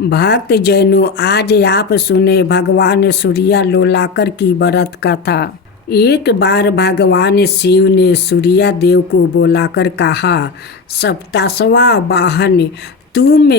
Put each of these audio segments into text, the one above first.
भक्त जैनों, आज आप सुने भगवान सूर्या लोलाकर की व्रत कथा। एक बार भगवान शिव ने सूर्या देव को बुलाकर कहा, सप्तासवा वाहन, तुम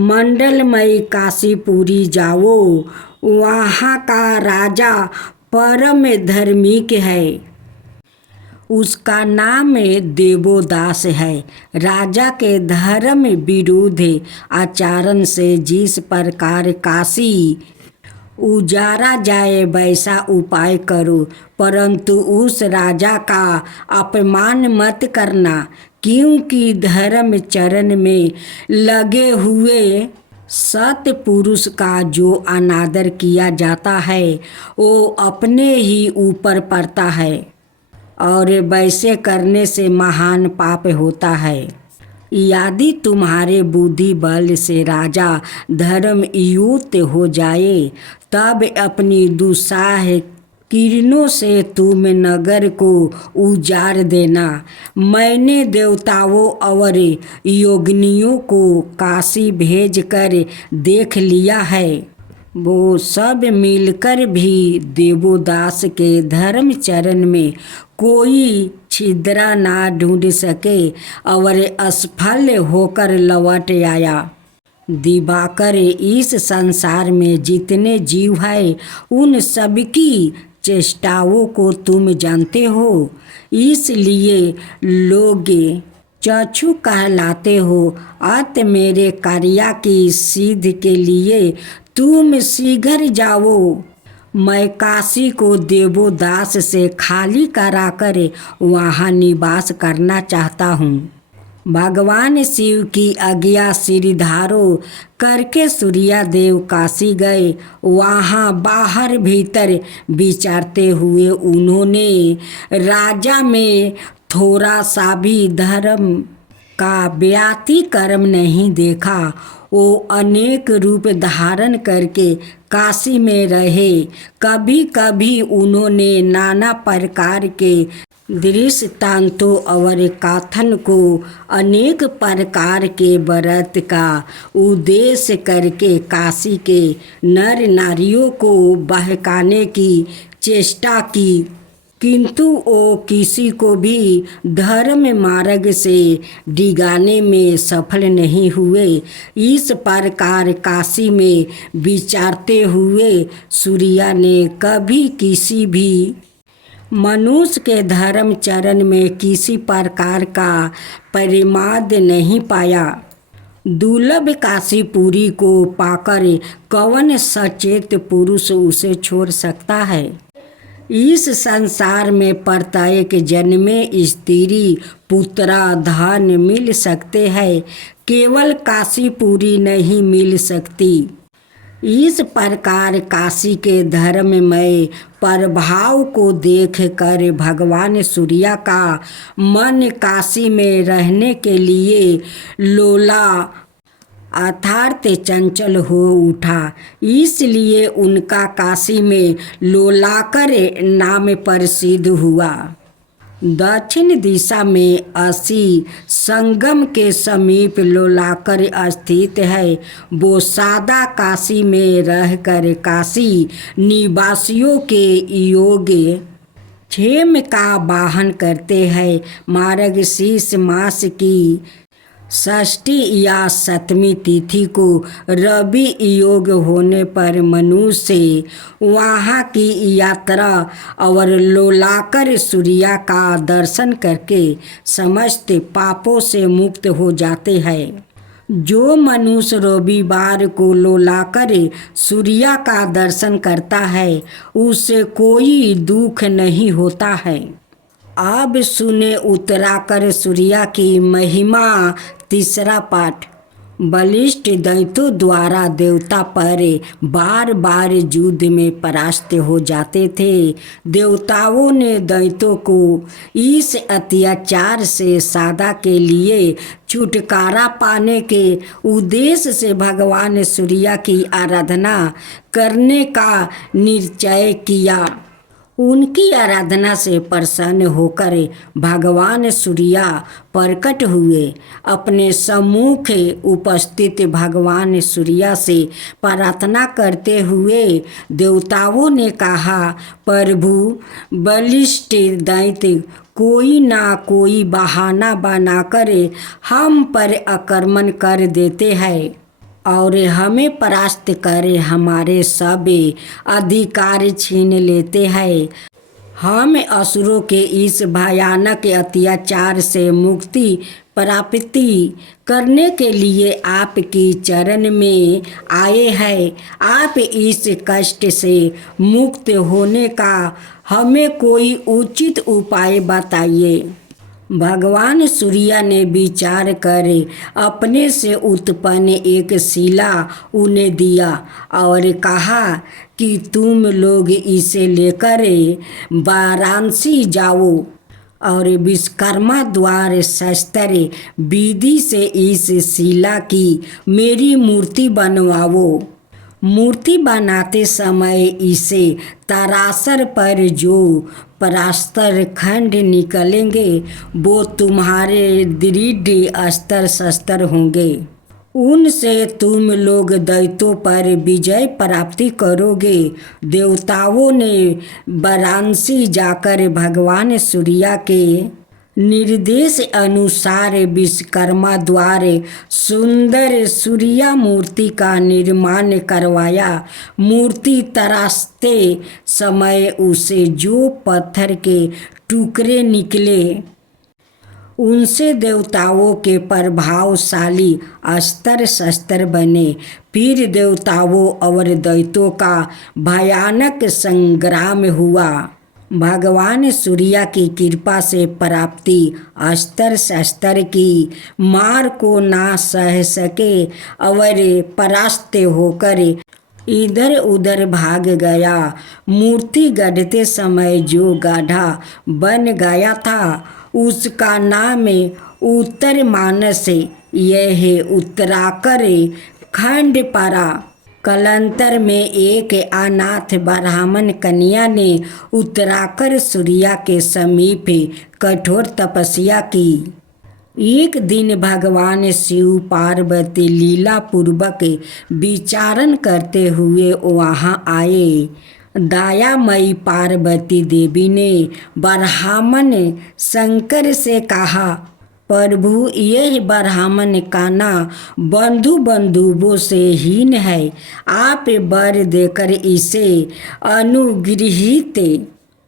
मंडलमयी काशीपुरी जाओ। वहाँ का राजा परम धार्मिक है, उसका नाम देवोदास है। राजा के धर्म विरुद्ध आचरण से जिस प्रकार काशी उजारा जाए वैसा उपाय करो, परंतु उस राजा का अपमान मत करना, क्योंकि धर्म चरण में लगे हुए सत्य पुरुष का जो अनादर किया जाता है वो अपने ही ऊपर पड़ता है और वैसे करने से महान पाप होता है। यदि तुम्हारे बुद्धि बल से राजा धर्मयुक्त हो जाए तब अपनी दुस्साह किरणों से तुम नगर को उजाड़ देना। मैंने देवताओं और योगिनियों को काशी भेज कर देख लिया है, वो सब मिलकर भी देवोदास के धर्म चरण में कोई छिद्रा ना ढूंढ सके और असफल होकर लौट आया। दिवाकर, इस संसार में जितने जीव हैं उन सबकी चेष्टाओं को तुम जानते हो, इसलिए लोग चक्षु कहलाते हो। अत मेरे कार्य की सिद्धि के लिए तुम शीघ्र जाओ। मैं काशी को देवोदास से खाली कराकर वहाँ निवास करना चाहता हूँ। भगवान शिव की आज्ञा सिरधारो करके सूर्या देव काशी गए। वहाँ बाहर भीतर विचारते हुए उन्होंने राजा में थोड़ा सा भी धर्म का व्यतिक्रम नहीं देखा। वो अनेक रूप धारण करके काशी में रहे। कभी कभी उन्होंने नाना प्रकार के दृष्टांतों और कथन को अनेक प्रकार के व्रत का उद्देश्य करके काशी के नर नारियों को बहकाने की चेष्टा की, किंतु वो किसी को भी धर्म मार्ग से डिगाने में सफल नहीं हुए। इस प्रकार काशी में विचारते हुए सूर्या ने कभी किसी भी मनुष्य के धर्म चरण में किसी प्रकार का परिमाद नहीं पाया। दुर्लभ काशीपुरी को पाकर कौन सचेत पुरुष उसे छोड़ सकता है। इस संसार में प्रत्येक जन्म में स्त्री पुत्रा धन मिल सकते हैं, केवल काशीपुरी नहीं मिल सकती। इस प्रकार काशी के धर्ममय प्रभाव को देख कर भगवान सूर्या का मन काशी में रहने के लिए लोला अर्थात चंचल हो उठा। इसलिए उनका काशी में लोलाकर नाम प्रसिद्ध हुआ। दक्षिण दिशा में असी संगम के समीप लोलाकर स्थित है। वो सादा काशी में रहकर काशी निवासियों के योग क्षेम का वाहन करते हैं। मार्गशीर्ष मास की षष्ठी या सप्तमी तिथि को रवि योग होने पर मनुष्य वहाँ की यात्रा और लोलाकर सूर्या का दर्शन करके समस्त पापों से मुक्त हो जाते हैं। जो मनुष्य रविवार को लोलाकर सूर्या का दर्शन करता है उसे कोई दुख नहीं होता है। अब सुने उत्तराकर सूर्या की महिमा। तीसरा पाठ। बलिष्ठ दैत्यों द्वारा देवता पर बार बार युद्ध में परास्त हो जाते थे। देवताओं ने दैत्यों को इस अत्याचार से साधा के लिए छुटकारा पाने के उद्देश्य से भगवान सूर्या की आराधना करने का निश्चय किया। उनकी आराधना से प्रसन्न होकर भगवान सूर्या प्रकट हुए। अपने सम्मुख उपस्थित भगवान सूर्या से प्रार्थना करते हुए देवताओं ने कहा, प्रभु, बलिष्ठ दैत्य कोई ना कोई बहाना बनाकर हम पर आक्रमण कर देते हैं और हमें परास्त कर हमारे सब अधिकार छीन लेते हैं। हम असुरों के इस भयानक अत्याचार से मुक्ति प्राप्ति करने के लिए आपकी चरण में आए हैं। आप इस कष्ट से मुक्त होने का हमें कोई उचित उपाय बताइए। भगवान सूर्य ने विचार कर अपने से उत्पन्न एक शिला उन्हें दिया और कहा कि तुम लोग इसे लेकर वाराणसी जाओ और विश्वकर्मा द्वार शस्त्र विधि से इस शिला की मेरी मूर्ति बनवाओ। मूर्ति बनाते समय इसे तराशर पर जो प्रस्तर खंड निकलेंगे वो तुम्हारे दृढ़ अस्त्र शस्त्र होंगे। उनसे तुम लोग दैत्यों पर विजय प्राप्ति करोगे। देवताओं ने वाराणसी जाकर भगवान सूर्य के निर्देश अनुसार विश्वकर्मा द्वारा सुंदर सूर्य मूर्ति का निर्माण करवाया। मूर्ति तराशते समय उसे जो पत्थर के टुकड़े निकले उनसे देवताओं के प्रभावशाली अस्त्र शस्त्र बने। फिर देवताओं और दैत्यों का भयानक संग्राम हुआ। भगवान सूर्य की कृपा से प्राप्ति अस्त्र शस्त्र की मार को ना सह सके और परास्त होकर इधर उधर भाग गया। मूर्ति गढ़ते समय जो गड्ढा बन गया था उसका नाम उत्तर मानस यह उत्तराकर खंड पड़ा। कलंतर में एक अनाथ ब्राह्मण कन्या ने उत्तराकर सूर्य के समीप कठोर तपस्या की। एक दिन भगवान शिव पार्वती लीला पूर्वक विचारण करते हुए वहाँ आए। दयामयी पार्वती देवी ने ब्राह्मण शंकर से कहा, प्रभु, यह ब्राह्मण काना बंधुओं से हीन है। आप वर देकर इसे अनुगृहीत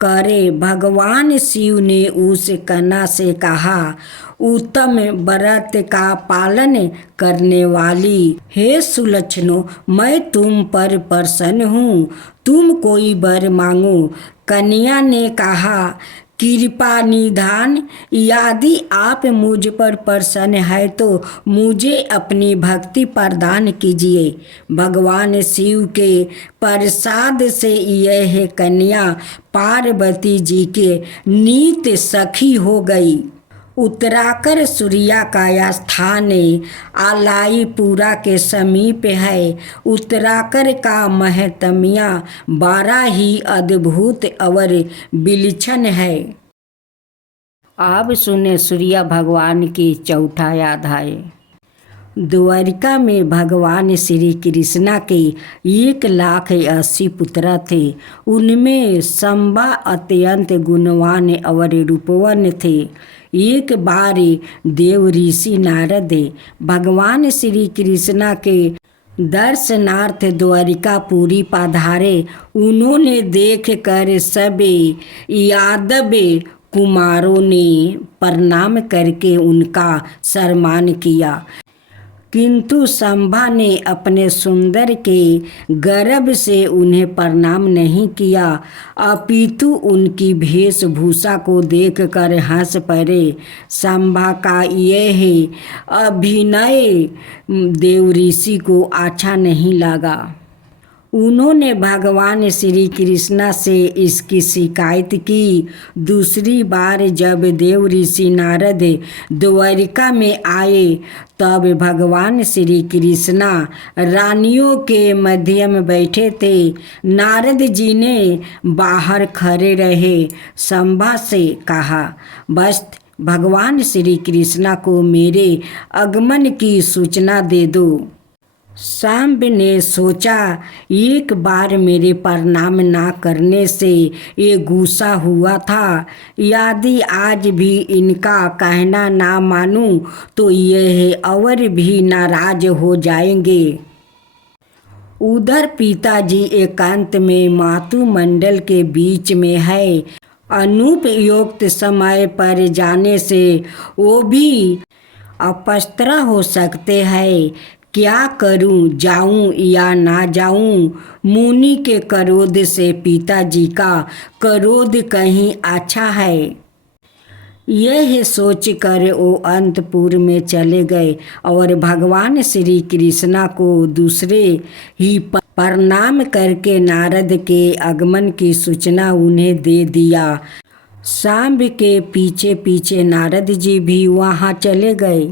करे। भगवान शिव ने उस कन्या से कहा, उत्तम व्रत का पालन करने वाली हे सुलक्षणो, मैं तुम पर प्रसन्न हूँ। तुम कोई वर मांगो। कन्या ने कहा, कृपा निधान, यदि आप मुझ पर प्रसन्न है तो मुझे अपनी भक्ति प्रदान कीजिए। भगवान शिव के प्रसाद से यह कन्या पार्वती जी के नीत सखी हो गई। उत्तराकर सूर्य का स्थान आलाईपुरा के समीप है। उत्तराकर का महत्म्य बड़ा ही अद्भुत और विलक्षण है। अब सुने सूर्य भगवान की चौथा अध्याय। द्वारिका में भगवान श्री कृष्ण के 1,80,000 पुत्र थे। उनमें शंबा अत्यंत गुणवान और रूपवान थे। एक बार देव ऋषि नारद भगवान श्री कृष्ण के दर्शनार्थ द्वारिकापुरी पधारे। उन्होंने देख कर सब यादव कुमारों ने प्रणाम करके उनका सम्मान किया, किंतु शंभा ने अपने सुंदर के गर्भ से उन्हें प्रणाम नहीं किया, अपितु उनकी वेशभूषा को देखकर हंस पड़े। शंभा का यह अभिनय देव ऋषि को अच्छा नहीं लगा। उन्होंने भगवान श्री कृष्ण से इसकी शिकायत की। दूसरी बार जब देव ऋषि नारद द्वारिका में आए तब भगवान श्री कृष्ण रानियों के मध्य में बैठे थे। नारद जी ने बाहर खड़े रहे शंभा से कहा, बस भगवान श्री कृष्ण को मेरे आगमन की सूचना दे दो। सांब ने सोचा, एक बार मेरे प्रणाम ना करने से ये गुस्सा हुआ था, यदि आज भी इनका कहना ना मानूं तो यह और भी नाराज हो जाएंगे। उधर पिताजी एकांत में मातु मंडल के बीच में है। अनुपयुक्त समय पर जाने से वो भी अपस्त्र हो सकते हैं। क्या करूं, जाऊं या ना जाऊं? मुनि के क्रोध से पिताजी का क्रोध कहीं अच्छा है। यह सोचकर वो अंतपुर में चले गए और भगवान श्री कृष्ण को दूसरे ही प्रणाम करके नारद के आगमन की सूचना उन्हें दे दिया। सांब के पीछे पीछे नारद जी भी वहां चले गए।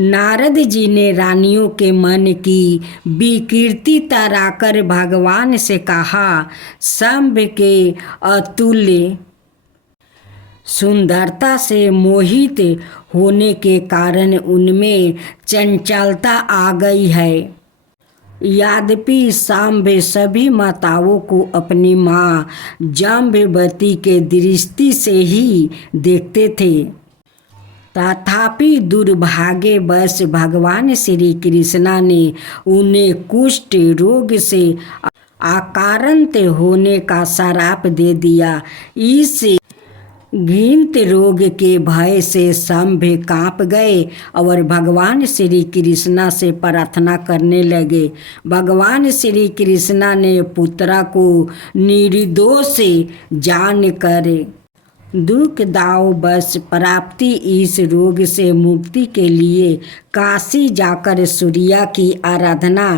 नारद जी ने रानियों के मन की विकृति तराकर भगवान से कहा, सांब के अतुल्य सुंदरता से मोहित होने के कारण उनमें चंचलता आ गई है। यद्यपि सांब सभी माताओं को अपनी माँ जाम्बवती के दृष्टि से ही देखते थे, तथापि दुर्भाग्यवश भगवान श्री कृष्ण ने उन्हें कुष्ठ रोग से आक्रांत होने का श्राप दे दिया। इस घृणित रोग के भय से सांब कांप गए और भगवान श्री कृष्ण से प्रार्थना करने लगे। भगवान श्री कृष्ण ने पुत्रा को निर्दोष जानकर दुख दाव बस प्राप्ति इस रोग से मुक्ति के लिए काशी जाकर सूर्य की आराधना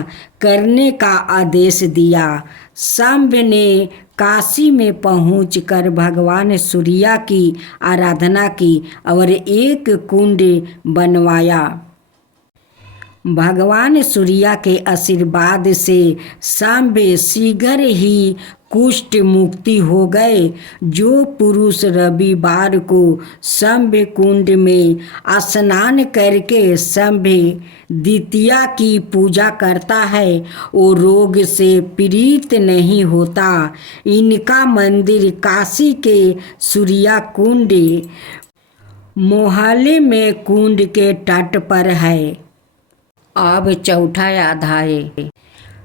करने का आदेश दिया। सांब ने काशी में पहुंचकर भगवान सूर्य की आराधना की और एक कुंड बनवाया। भगवान सूर्य के आशीर्वाद से सांब शीघ्र ही कुष्ठ मुक्ति हो गए। जो पुरुष रविवार को सांब कुंड में स्नान करके सांब द्वितीया की पूजा करता है, वो रोग से पीड़ित नहीं होता। इनका मंदिर काशी के सूर्य कुंड मोहल्ले में कुंड के तट पर है। अब चौथा अध्याय।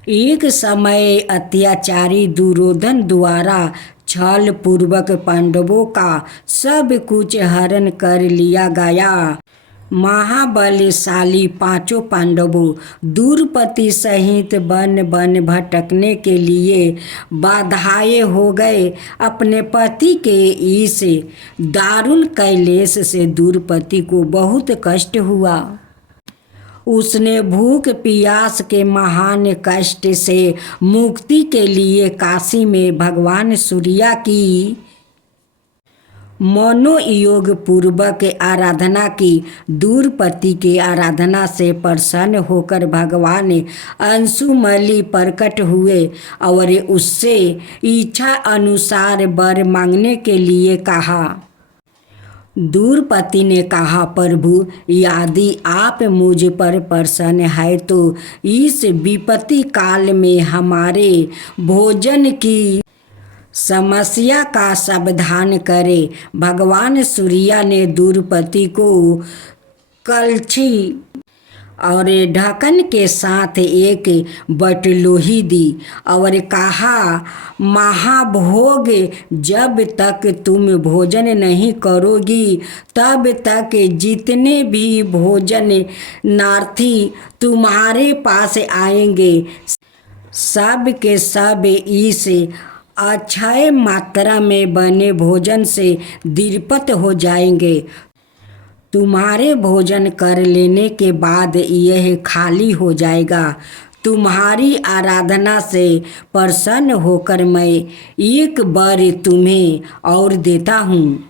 एक समय अत्याचारी दुर्योधन द्वारा छल पूर्वक पांडवों का सब कुछ हरण कर लिया गया। महाबलशाली पांचों पांडवों द्रौपदी सहित वन वन भटकने के लिए बाधाए हो गए। अपने पति के इस दारुण क्लेश से द्रौपदी को बहुत कष्ट हुआ। उसने भूख प्यास के महान कष्ट से मुक्ति के लिए काशी में भगवान सूर्य की मनोयोग पूर्वक आराधना की। द्रौपदी के आराधना से प्रसन्न होकर भगवान अंशुमली प्रकट हुए और उससे इच्छा अनुसार वर मांगने के लिए कहा। द्रौपदी ने कहा, प्रभु, यदि आप मुझ पर प्रसन्न है तो इस विपत्ति काल में हमारे भोजन की समस्या का समाधान करें। भगवान सूर्य ने द्रौपदी को कलछी और ढक्कन के साथ एक बटलोही दी और कहा, महाभोग, जब तक तुम भोजन नहीं करोगी तब तक जितने भी भोजनार्थी तुम्हारे पास आएंगे सब के सब इस अक्षय मात्रा में बने भोजन से तृप्त हो जाएंगे। तुम्हारे भोजन कर लेने के बाद यह खाली हो जाएगा। तुम्हारी आराधना से प्रसन्न होकर मैं एक वर तुम्हें और देता हूँ।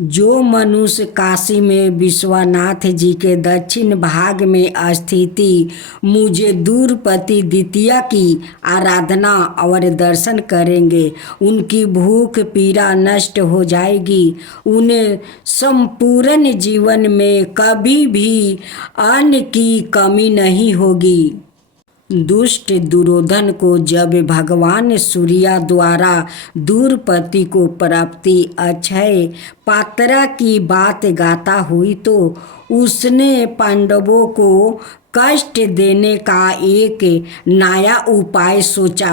जो मनुष्य काशी में विश्वनाथ जी के दक्षिण भाग में स्थिति मुझे दूरपति द्वितीया की आराधना और दर्शन करेंगे, उनकी भूख पीड़ा नष्ट हो जाएगी। उन्हें संपूर्ण जीवन में कभी भी अन्न की कमी नहीं होगी। दुष्ट दुर्योधन को जब भगवान सूर्य द्वारा दूरपति को प्राप्ति अक्षय पात्रा की बात गाता हुई तो उसने पांडवों को कष्ट देने का एक नया उपाय सोचा।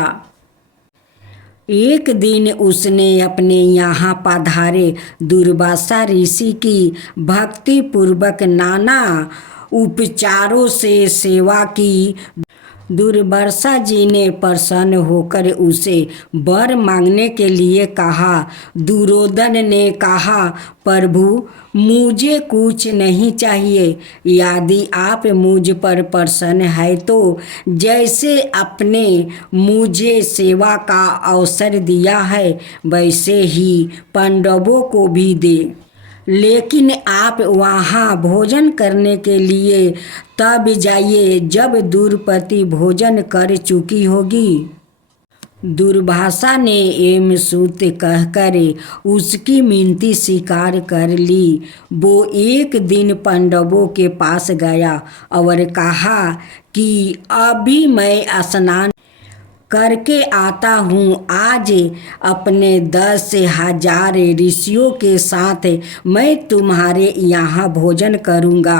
एक दिन उसने अपने यहाँ पधारे दुर्वासा ऋषि की भक्ति पूर्वक नाना उपचारों से सेवा की। दुर्वासा जी ने प्रसन्न होकर उसे वर मांगने के लिए कहा। दुर्योधन ने कहा, प्रभु मुझे कुछ नहीं चाहिए। यदि आप मुझ पर प्रसन्न है तो जैसे आपने मुझे सेवा का अवसर दिया है वैसे ही पांडवों को भी दे। लेकिन आप वहाँ भोजन करने के लिए तब जाइए जब दूरपति भोजन कर चुकी होगी। दुर्वासा ने एम सूत कहकर उसकी मिनती स्वीकार कर ली। वो एक दिन पांडवों के पास गया और कहा कि अभी मैं स्नान करके आता हूँ। आज अपने 10,000 ऋषियों के साथ मैं तुम्हारे यहाँ भोजन करूँगा।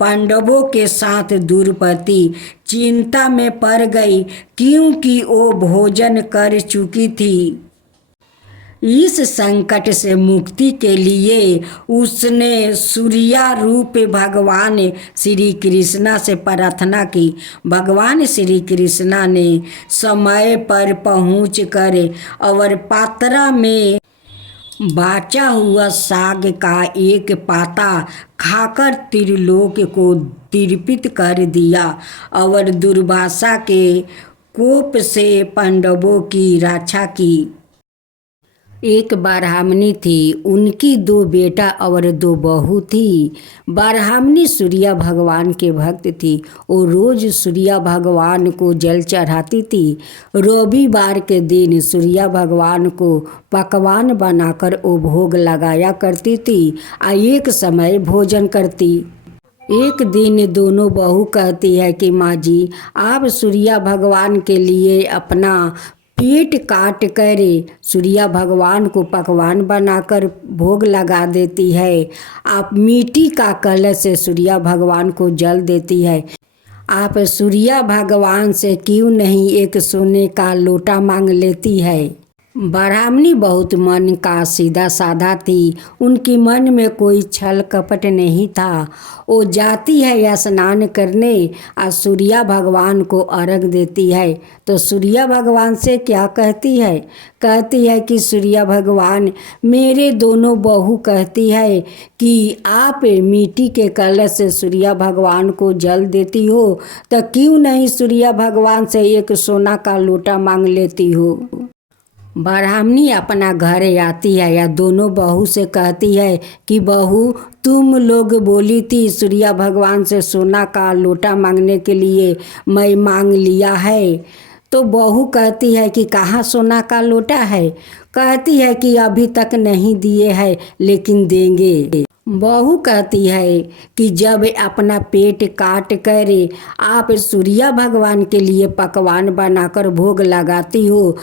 पांडवों के साथ द्रौपदी चिंता में पड़ गई क्योंकि वो भोजन कर चुकी थी। इस संकट से मुक्ति के लिए उसने सूर्य रूप भगवान श्री कृष्णा से प्रार्थना की। भगवान श्री कृष्णा ने समय पर पहुँच कर और पात्रा में बाचा हुआ साग का एक पाता खाकर त्रिलोक को तृप्त कर दिया और दुर्वासा के कोप से पांडवों की रक्षा की। एक ब्राह्मणी थी, उनकी 2 बेटा और 2 बहू थी। ब्राह्मणी सूर्य भगवान के भक्त थी। वो रोज सूर्य भगवान को जल चढ़ाती थी। रविवार के दिन सूर्य भगवान को पकवान बनाकर वो भोग लगाया करती थी और एक समय भोजन करती। एक दिन दोनों बहू कहती है कि माँ जी, आप सूर्य भगवान के लिए अपना पेट काट कर सूर्य भगवान को पकवान बनाकर भोग लगा देती है। आप मिट्टी का कलश से सूर्य भगवान को जल देती है। आप सूर्य भगवान से क्यों नहीं एक सोने का लोटा मांग लेती है। ब्राह्मणी बहुत मन का सीधा साधा थी। उनकी मन में कोई छल कपट नहीं था। वो जाती है स्नान करने और सूर्य भगवान को अर्घ देती है तो सूर्य भगवान से क्या कहती है। कहती है कि सूर्य भगवान, मेरे दोनों बहू कहती है कि आप मिट्टी के कलश से सूर्य भगवान को जल देती हो तो क्यों नहीं सूर्य भगवान से एक सोना का लोटा मांग लेती हो। ब्राह्मणी अपना घर आती है या दोनों बहू से कहती है कि बहू, तुम लोग बोली थी सूर्य भगवान से सोना का लोटा मांगने के लिए, मैं मांग लिया है। तो बहू कहती है कि कहाँ सोना का लोटा है। कहती है कि अभी तक नहीं दिए हैं लेकिन देंगे। बहू कहती है कि जब अपना पेट काट कर आप सूर्य भगवान के लिए पकवान बनाकर भोग लगाती हो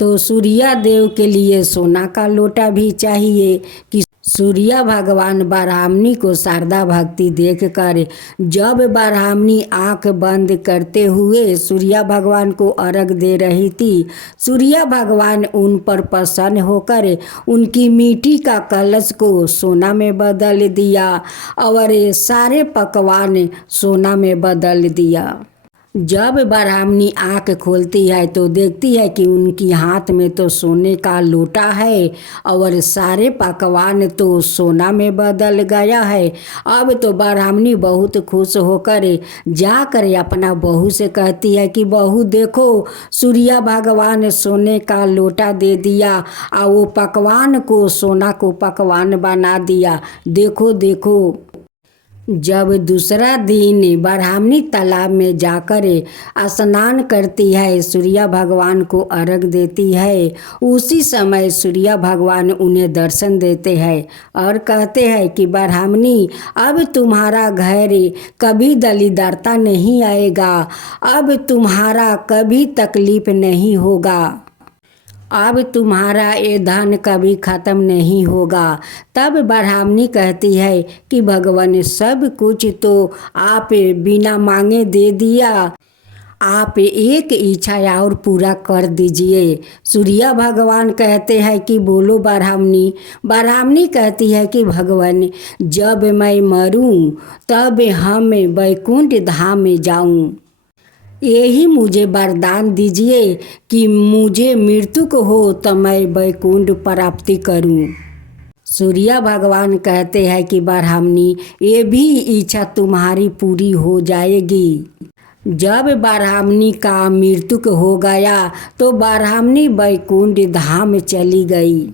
तो सूर्य देव के लिए सोना का लोटा भी चाहिए। कि सूर्य भगवान ब्राह्मणी को शारदा भक्ति देखकर जब ब्राह्मणी आंख बंद करते हुए सूर्य भगवान को अर्घ दे रही थी, सूर्य भगवान उन पर प्रसन्न होकर उनकी मिट्टी का कलश को सोना में बदल दिया और सारे पकवान सोना में बदल दिया। जब ब्राह्मणी आँख खोलती है तो देखती है कि उनकी हाथ में तो सोने का लोटा है और सारे पकवान तो सोना में बदल गया है। अब तो ब्राह्मणी बहुत खुश होकर जाकर अपना बहू से कहती है कि बहू देखो, सूर्य भगवान सोने का लोटा दे दिया और वो पकवान को सोना को पकवान बना दिया, देखो देखो। जब दूसरा दिन ब्राह्मणी तालाब में जाकर स्नान करती है, सूर्य भगवान को अर्घ देती है, उसी समय सूर्य भगवान उन्हें दर्शन देते हैं और कहते हैं कि ब्राह्मणी, अब तुम्हारा घर कभी दलिद्रता नहीं आएगा, अब तुम्हारा कभी तकलीफ नहीं होगा, अब तुम्हारा ये धन कभी ख़त्म नहीं होगा। तब ब्राह्मणी कहती है कि भगवान सब कुछ तो आप बिना मांगे दे दिया, आप एक इच्छा और पूरा कर दीजिए। सूर्य भगवान कहते हैं कि बोलो ब्राह्मणी। ब्राह्मणी कहती है कि भगवान, जब मैं मरूं तब हम वैकुंठ धाम में जाऊं, यही मुझे वरदान दीजिए कि मुझे मृत्यु को हो तो मैं वैकुंठ प्राप्ति करूं। सूर्य भगवान कहते हैं कि ब्राह्मणी, ये भी इच्छा तुम्हारी पूरी हो जाएगी। जब ब्राह्मणी का मृत्यु हो गया तो ब्राह्मणी वैकुंठ धाम चली गई।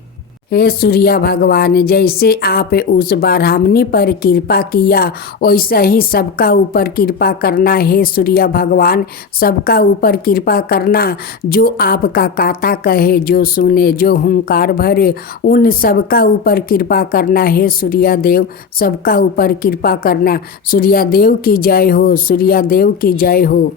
हे सूर्य भगवान, जैसे आप उस ब्राह्मणी पर कृपा किया वैसा ही सबका ऊपर कृपा करना। हे सूर्य भगवान, सबका ऊपर कृपा करना, जो आपका कथा कहे, जो सुने, जो हुंकार भरे, उन सबका ऊपर कृपा करना। हे सूर्य देव, सबका ऊपर कृपा करना। सूर्य देव की जय हो, सूर्य देव की जय हो।